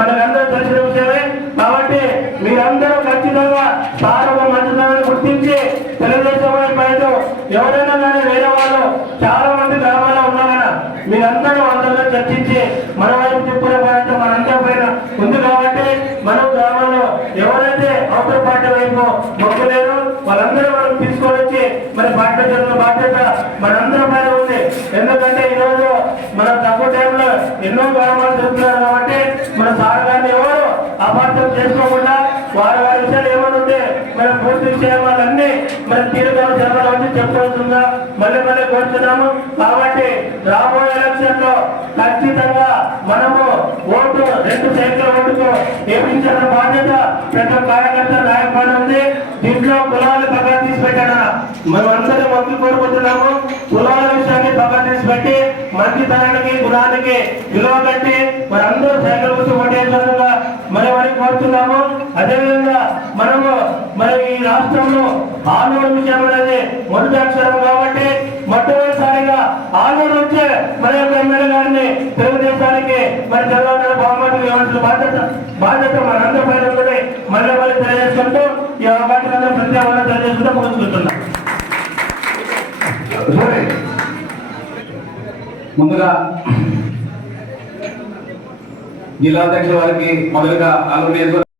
మనకందరూ తెలిసిన విషయమే. కాబట్టి మీరందరూ ఖచ్చితంగా సారవ మంచితనాన్ని గుర్తించి తెలుగుదేశం వైపు ఎవరైనా కానీ వేరే వాళ్ళు చాలా మంది గ్రామాల్లో ఉన్నారన్న మీరందరూ అందరిలో చర్చించి మన వైపు చెప్పుకునే బాధ్యత మనందరి పైన ఉంది. కాబట్టి మనం గ్రామంలో ఎవరైతే అవతల పార్టీ వైపు మొక్కలేరు వాళ్ళందరూ మనం తీసుకొని వచ్చి మరి బాధ్యత మనందరి పైన ఉంది. ఎందుకంటే ఈరోజు మనం తక్కువ టైంలో ఎన్నో గ్రామాలు జరుగుతున్నారు. కాబట్టి మన సార్ గారిని ఎవరు అపార్థం చేసుకోకుండా వారి విషయాలు ఏమైనా ఉంటే మనం పూర్తి విషయాలన్నీ మనం తీరుగా జరగాల వచ్చి చెప్పవలసిందిగా మళ్ళీ కోరుతున్నాము. కాబట్టి రాబోయే ఎలక్షన్ లో ఖచ్చితంగా మనము ఓటు 2 సైకిల్ ఓటుకు వేయించాల్సిన బాధ్యత ప్రతి కార్యకర్త నాయకుడు ఉంది. దీంట్లో కులాలు పక్కన తీసి పెట్టాడా మనం అందరూ మొదలు కోరుకుంటున్నాము. కులాల విషయాన్ని పక్కన తీసి పెట్టి మంచితనానికి గుణానికి విలువ కట్టి మనందరూ సైకిల్ గుర్తు ఓటేయాల్సిందిగా మరి కోరుతున్నాము. అదేవిధంగా మనము మరి ఈ రాష్ట్రంలో ఆలూరు విషయం అనేది మొదటి అక్షరం కాబట్టి మొట్టమొదటిసారిగా ఆలూరు వచ్చే మన యొక్క ఎమ్మెల్యే గారిని తెలుగుదేశానికి మరి చంద్రబాబు బహుమతి ఇవ్వాల్సిన బాధ్యత మనందరి పైన ఉందని మళ్ళీ తెలియజేసుకుంటూ ఈ అవకాశాలను ప్రత్యేకంగా తెలియజేసుకుంటూ ముగించుకుంటున్నాం. ముందుగా జిల్లాధ్యక్షుల వారికి మొదలుగా ఆలూరు